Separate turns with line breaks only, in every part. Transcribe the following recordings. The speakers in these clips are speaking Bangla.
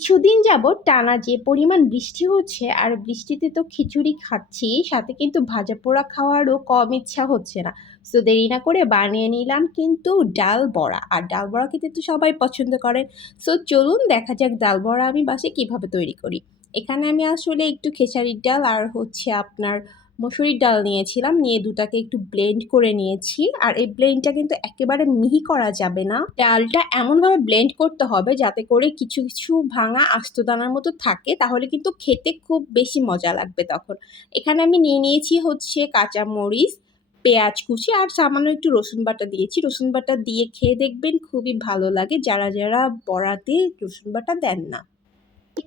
কিছুদিন যাবৎ টানা যে পরিমাণ বৃষ্টি হচ্ছে, আর বৃষ্টিতে তো খিচুড়ি খাচ্ছি, সাথে কিন্তু ভাজা পোড়া খাওয়ারও কম ইচ্ছা হচ্ছে না। সো দেরি না করে বানিয়ে নিলাম কিন্তু ডাল বড়া, আর ডাল বড়া খেতে তো সবাই পছন্দ করেন। সো চলুন দেখা যাক ডাল বড়া আমি বাসে কীভাবে তৈরি করি। এখানে আমি আসলে একটু খেসারির ডাল, আর হচ্ছে আপনার মসুরির ডাল নিয়েছিলাম, নিয়ে দুটাকে একটু ব্লেন্ড করে নিয়েছি। আর এই ব্লেন্ডটা কিন্তু একেবারে মিহি করা যাবে না। ডালটা এমনভাবে ব্লেন্ড করতে হবে যাতে করে কিছু কিছু ভাঙা আস্তদানার মতো থাকে, তাহলে কিন্তু খেতে খুব বেশি মজা লাগবে তখন। এখানে আমি নিয়ে নিয়েছি হচ্ছে কাঁচা মরিচ পেঁয়াজ কুচি আর সামান্য একটু রসুন বাটা দিয়েছি। রসুন বাটা দিয়ে খেয়ে দেখবেন খুবই ভালো লাগে। যারা যারা বড়াতে রসুন বাটা দেন না।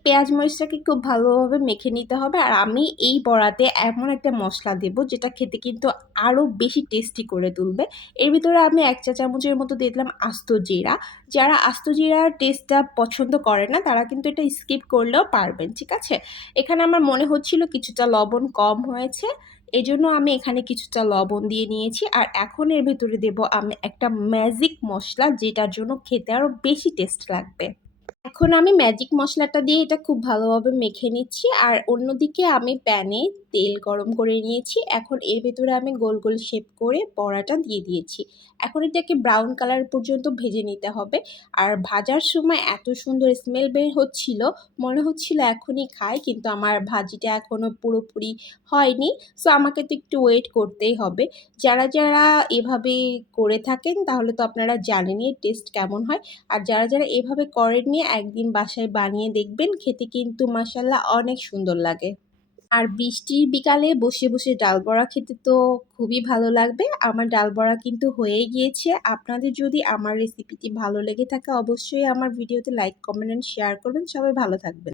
পেঁয়াজ মরিচটাকে খুব ভালোভাবে মেখে নিতে হবে। আর আমি এই বড়াতে এমন একটা মশলা দেব, যেটা খেতে কিন্তু আরও বেশি টেস্টি করে তুলবে। এর ভিতরে আমি এক চা চামচের মতো দিয়ে দিলাম আস্ত জিরা। যারা আস্ত জিরার টেস্টটা পছন্দ করে না, তারা কিন্তু এটা স্কিপ করলেও পারবেন, ঠিক আছে? এখানে আমার মনে হচ্ছিল কিছুটা লবণ কম হয়েছে এই জন্য আমি এখানে কিছুটা লবণ দিয়ে নিয়েছি। আর এখন এর ভিতরে দেব আমি একটা ম্যাজিক মশলা, যেটার জন্য খেতে আরও বেশি টেস্ট লাগবে। এখন আমি ম্যাজিক মশলাটা দিয়ে এটা খুব ভালোভাবে মেখে নিচ্ছি। আর অন্যদিকে আমি প্যানে তেল গরম করে নিয়েছি। এখন এর ভেতরে আমি গোল গোল শেপ করে বড়াটা দিয়ে দিয়েছি। এখন এটাকে ব্রাউন কালার পর্যন্ত ভেজে নিতে হবে। আর ভাজার সময় এত সুন্দর স্মেল বের হচ্ছিল, মনে হচ্ছিল এখনই খাই, কিন্তু আমার ভাজিটা এখনও পুরোপুরি হয়নি। সো আমাকে তো একটু ওয়েট করতেই হবে। যারা যারা এভাবে করে থাকেন, তাহলে তো আপনারা জানেনই টেস্ট কেমন হয়। আর যারা যারা এভাবে করেননি একদিন বাসায় বানিয়ে দেখবেন, খেতে কিন্তু মাসাল্লাহ অনেক সুন্দর লাগে। আর বৃষ্টির বিকালে বসে বসে ডাল বড়া খেতে তো খুবই ভালো লাগবে। আমার ডাল বড়া কিন্তু হয়ে গিয়েছে। আপনাদের যদি আমার রেসিপিটি ভালো লেগে থাকে, অবশ্যই আমার ভিডিওতে লাইক কমেন্ট অ্যান্ড শেয়ার করবেন। সবাই ভালো থাকবেন।